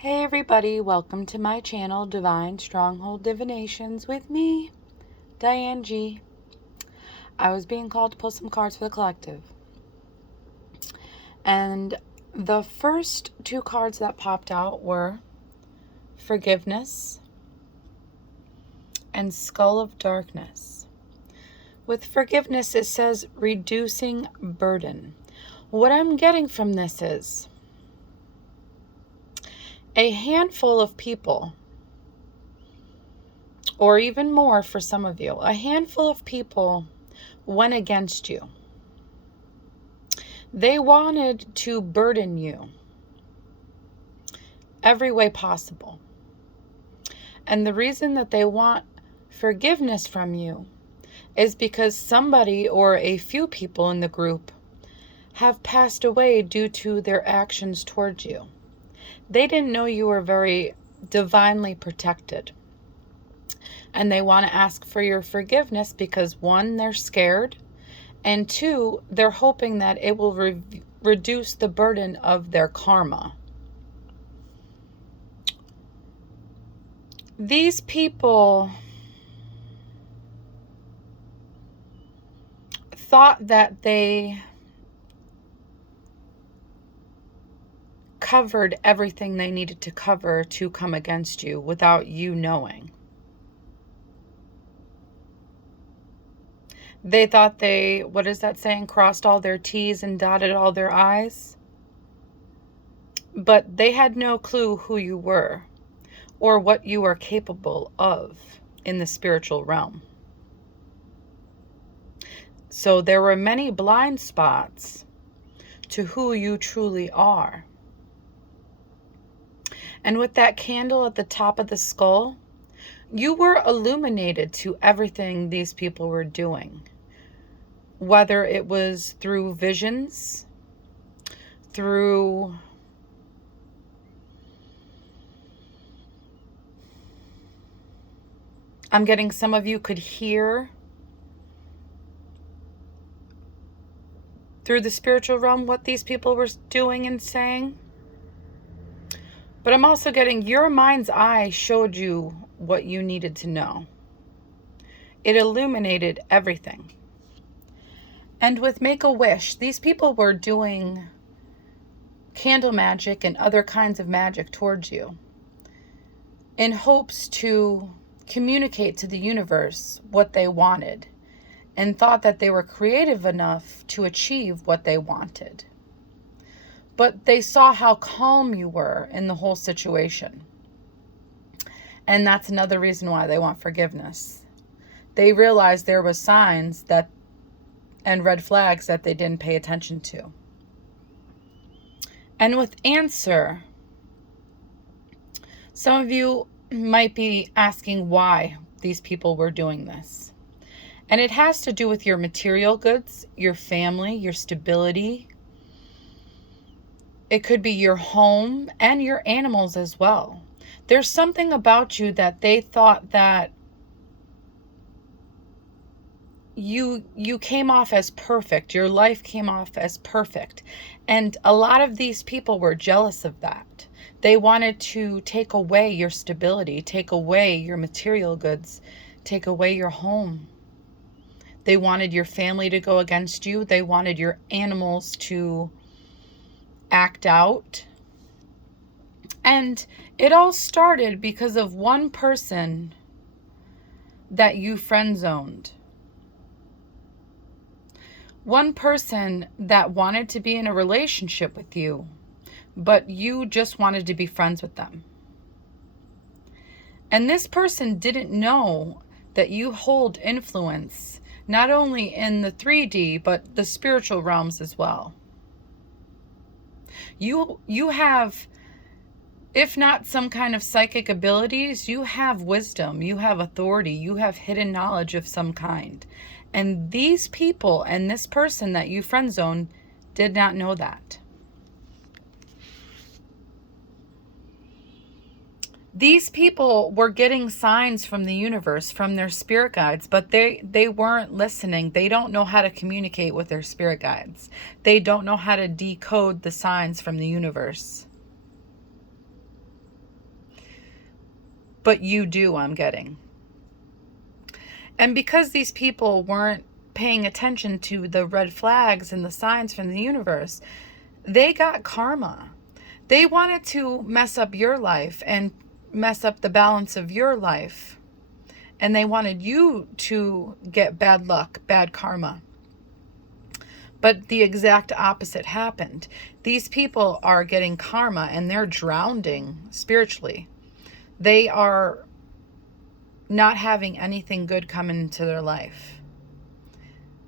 Hey everybody, welcome to my channel, Divine Stronghold Divinations with me, Diane G. I was being called to pull some cards for the collective. And the first two cards that popped out were Forgiveness and Skull of Darkness. With Forgiveness, it says reducing burden. What I'm getting from this is a handful of people, or even more for some of you, a handful of people went against you. They wanted to burden you every way possible. And the reason that they want forgiveness from you is because somebody or a few people in the group have passed away due to their actions towards you. They didn't know you were very divinely protected. And they want to ask for your forgiveness because, one, they're scared, and two, they're hoping that it will reduce the burden of their karma. These people thought that they covered everything they needed to cover to come against you without you knowing. They thought they, what is that saying, crossed all their T's and dotted all their I's. But they had no clue who you were or what you are capable of in the spiritual realm. So there were many blind spots to who you truly are. And with that candle at the top of the skull, you were illuminated to everything these people were doing. Whether it was through visions, through I'm getting some of you could hear through the spiritual realm what these people were doing and saying. But I'm also getting your mind's eye showed you what you needed to know. It illuminated everything. And with Make-A-Wish, these people were doing candle magic and other kinds of magic towards you in hopes to communicate to the universe what they wanted, and thought that they were creative enough to achieve what they wanted. But they saw how calm you were in the whole situation. And that's another reason why they want forgiveness. They realized there were signs that and red flags that they didn't pay attention to. And with Answer, some of you might be asking why these people were doing this. And it has to do with your material goods, your family, your stability. It could be your home and your animals as well. There's something about you that they thought that you came off as perfect. Your life came off as perfect. And a lot of these people were jealous of that. They wanted to take away your stability, take away your material goods, take away your home. They wanted your family to go against you. They wanted your animals to act out. And it all started because of one person that you friend-zoned. One person that wanted to be in a relationship with you, but you just wanted to be friends with them. And this person didn't know that you hold influence, not only in the 3D, but the spiritual realms as well. You have, if not some kind of psychic abilities, you have wisdom, you have authority, you have hidden knowledge of some kind. And these people and this person that you friend zone did not know that. These people were getting signs from the universe, from their spirit guides, but they weren't listening. They don't know how to communicate with their spirit guides. They don't know how to decode the signs from the universe. But you do, I'm getting. And because these people weren't paying attention to the red flags and the signs from the universe, they got karma. They wanted to mess up your life and mess up the balance of your life. And they wanted you to get bad luck, bad karma. But the exact opposite happened. These people are getting karma and they're drowning spiritually. They are not having anything good come into their life.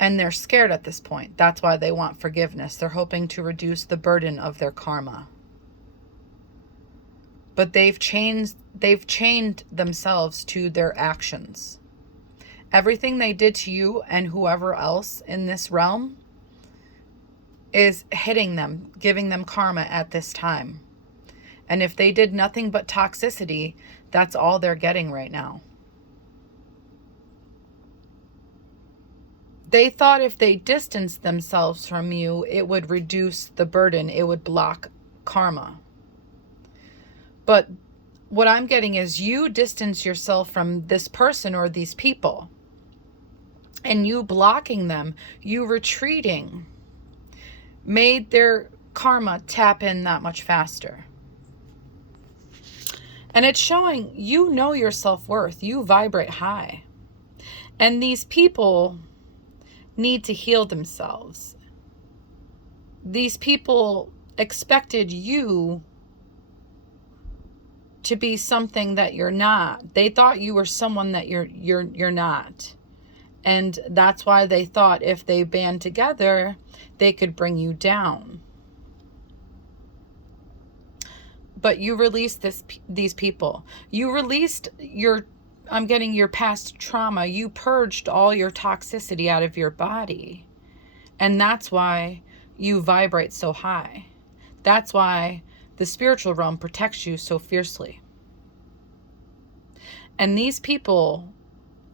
And they're scared at this point. That's why they want forgiveness. They're hoping to reduce the burden of their karma. But they've chained themselves to their actions. Everything they did to you and whoever else in this realm is hitting them, giving them karma at this time. And if they did nothing but toxicity, that's all they're getting right now. They thought if they distanced themselves from you, it would reduce the burden. It would block karma. But what I'm getting is you distance yourself from this person or these people. And you blocking them, you retreating, made their karma tap in that much faster. And it's showing you know your self-worth. You vibrate high. And these people need to heal themselves. These people expected you to be something that you're not. They thought you were someone that you're not. And that's why they thought if they band together, they could bring you down. But you released these people. You released I'm getting your past trauma. You purged all your toxicity out of your body. And that's why you vibrate so high. That's why the spiritual realm protects you so fiercely. And these people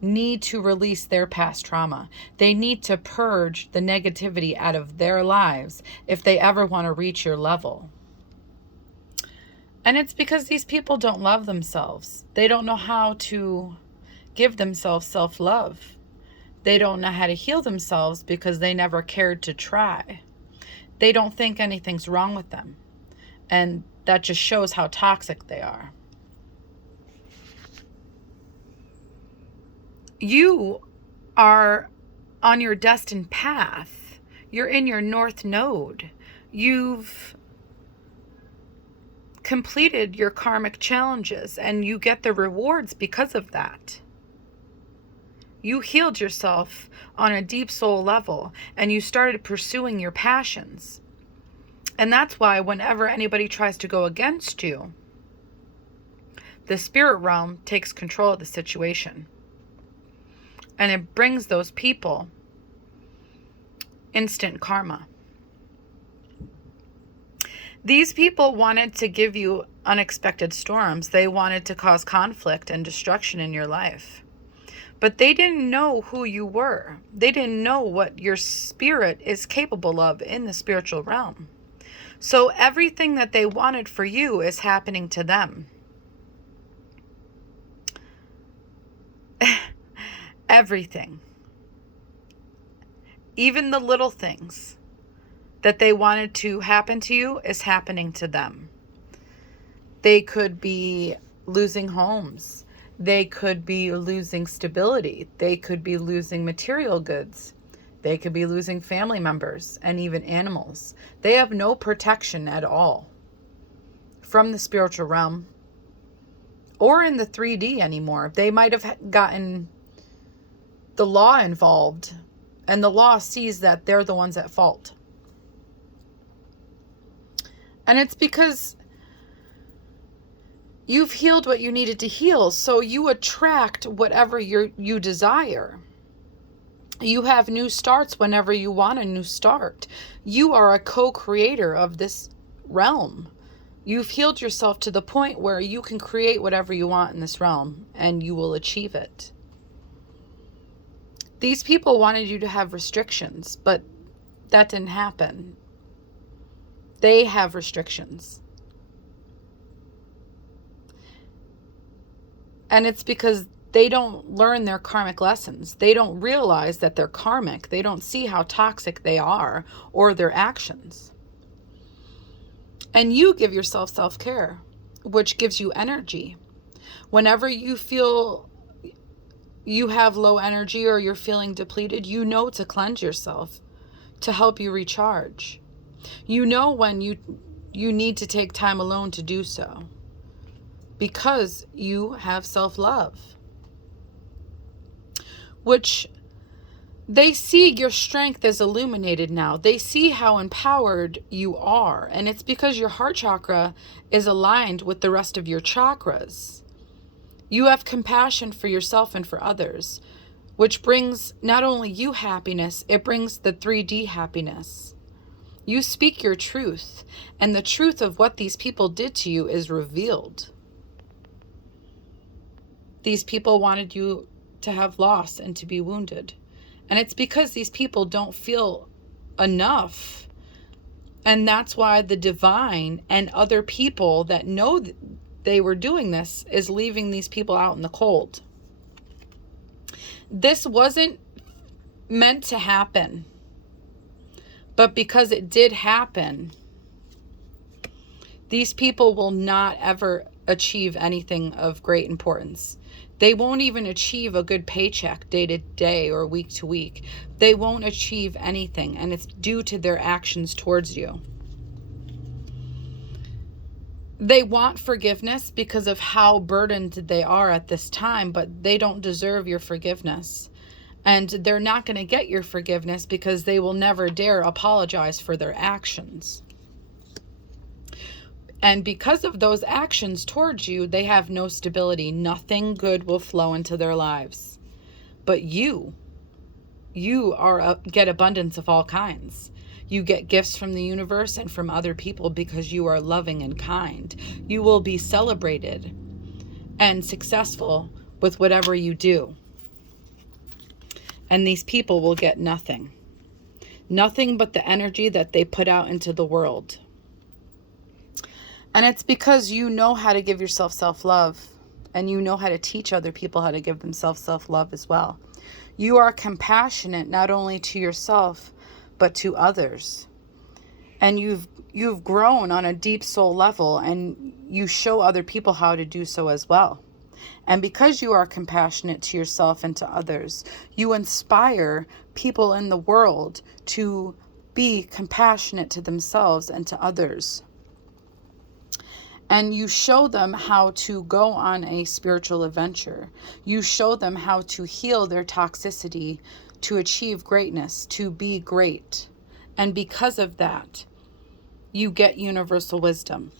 need to release their past trauma. They need to purge the negativity out of their lives if they ever want to reach your level. And it's because these people don't love themselves. They don't know how to give themselves self-love. They don't know how to heal themselves because they never cared to try. They don't think anything's wrong with them. And that just shows how toxic they are. You are on your destined path. You're in your North Node. You've completed your karmic challenges and you get the rewards because of that. You healed yourself on a deep soul level and you started pursuing your passions. And that's why whenever anybody tries to go against you, the spirit realm takes control of the situation. And it brings those people instant karma. These people wanted to give you unexpected storms. They wanted to cause conflict and destruction in your life. But they didn't know who you were. They didn't know what your spirit is capable of in the spiritual realm. So everything that they wanted for you is happening to them. Everything. Even the little things that they wanted to happen to you is happening to them. They could be losing homes. They could be losing stability. They could be losing material goods. They could be losing family members and even animals. They have no protection at all from the spiritual realm or in the 3D anymore. They might have gotten the law involved, and the law sees that they're the ones at fault. And it's because you've healed what you needed to heal, so you attract whatever you desire. You have new starts whenever you want a new start. You are a co-creator of this realm. You've healed yourself to the point where you can create whatever you want in this realm, and you will achieve it. These people wanted you to have restrictions, but that didn't happen. They have restrictions. And it's because they don't learn their karmic lessons. They don't realize that they're karmic. They don't see how toxic they are or their actions. And you give yourself self-care, which gives you energy. Whenever you feel you have low energy or you're feeling depleted, you know to cleanse yourself, to help you recharge. You know when you need to take time alone to do so, because you have self-love, which they see your strength is illuminated now. They see how empowered you are. And it's because your heart chakra is aligned with the rest of your chakras. You have compassion for yourself and for others, which brings not only you happiness, it brings the 3D happiness. You speak your truth, and the truth of what these people did to you is revealed. These people wanted you to have loss and to be wounded. And it's because these people don't feel enough. And that's why the divine and other people that know they were doing this is leaving these people out in the cold. This wasn't meant to happen. But because it did happen, these people will not ever achieve anything of great importance. They won't even achieve a good paycheck day to day or week to week. They won't achieve anything, and it's due to their actions towards you. They want forgiveness because of how burdened they are at this time, but they don't deserve your forgiveness. And they're not going to get your forgiveness because they will never dare apologize for their actions. And because of those actions towards you, they have no stability. Nothing good will flow into their lives. But you get abundance of all kinds. You get gifts from the universe and from other people because you are loving and kind. You will be celebrated and successful with whatever you do. And these people will get nothing. Nothing but the energy that they put out into the world. And it's because you know how to give yourself self-love, and you know how to teach other people how to give themselves self-love as well. You are compassionate not only to yourself, but to others. And you've grown on a deep soul level, and you show other people how to do so as well. And because you are compassionate to yourself and to others, you inspire people in the world to be compassionate to themselves and to others. And you show them how to go on a spiritual adventure. You show them how to heal their toxicity, to achieve greatness, to be great. And because of that, you get universal wisdom.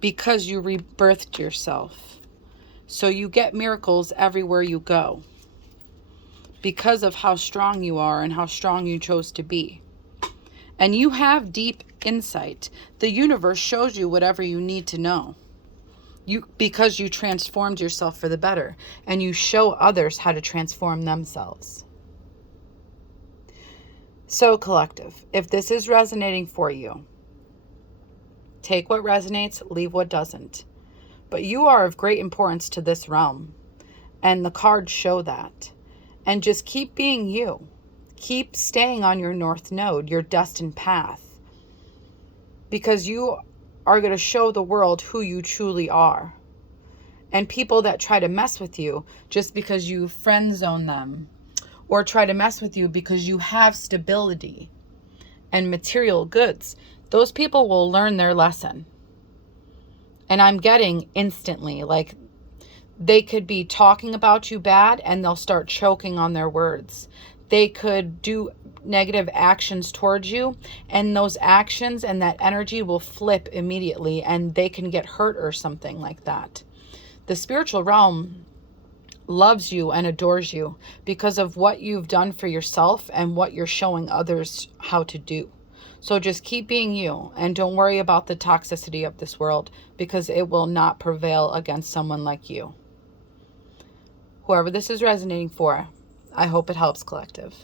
Because you rebirthed yourself. So you get miracles everywhere you go. Because of how strong you are and how strong you chose to be. And you have deep insight. The universe shows you whatever you need to know. Because you transformed yourself for the better. And you show others how to transform themselves. So collective, if this is resonating for you, take what resonates, leave what doesn't. But you are of great importance to this realm. And the cards show that. And just keep being you. Keep staying on your north node, your destined path. Because you are going to show the world who you truly are. And people that try to mess with you just because you friend zone them, or try to mess with you because you have stability and material goods, those people will learn their lesson. And I'm getting instantly, like, they could be talking about you bad and they'll start choking on their words. They could do negative actions towards you, and those actions and that energy will flip immediately, and they can get hurt or something like that. The spiritual realm loves you and adores you because of what you've done for yourself and what you're showing others how to do. So just keep being you, and don't worry about the toxicity of this world, because it will not prevail against someone like you. Whoever this is resonating for, I hope it helps, collective.